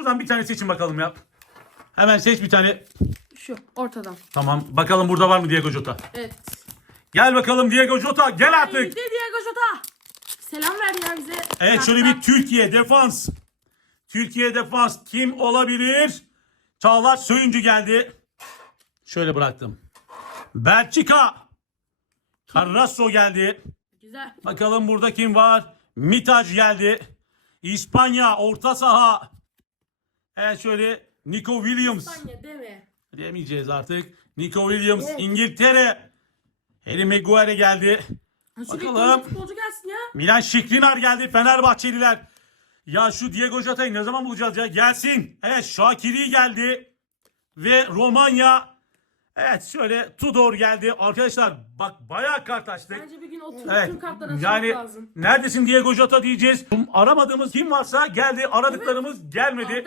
Şuradan bir tane seçin bakalım ya. Hemen seç bir tane. Şu ortadan. Tamam. Bakalım burada var mı Diego Jota? Evet. Gel bakalım Diego Jota. Gel artık. de Diego Jota. Selam ver ya bize. Evet şöyle bir Türkiye defans. Türkiye defans kim olabilir? Çağlar Söyüncü geldi. Şöyle bıraktım. Belçika. Carrasco geldi. Güzel. Bakalım burada kim var? Mitaj geldi. İspanya orta saha. Evet şöyle Nico Williams. İspanya deme. Demeyeceğiz artık. Nico Williams Evet. İngiltere. Harry Maguire geldi. Şu Bakalım. Bakalım. futbolcu gelsin ya. Milan Şikrinar geldi Fenerbahçeliler. Ya şu Diego Jota'yı ne zaman bulacağız ya? Gelsin. Evet Şakiri geldi. Ve Romanya. Evet şöyle Tudor geldi. Arkadaşlar bak bayağı kart açtık. Bence bir gün o tüm, Evet. tüm kartları Yani lazım. neredesin Diego Jota diyeceğiz. Aramadığımız kim varsa geldi. Aradıklarımız gelmedi. Arda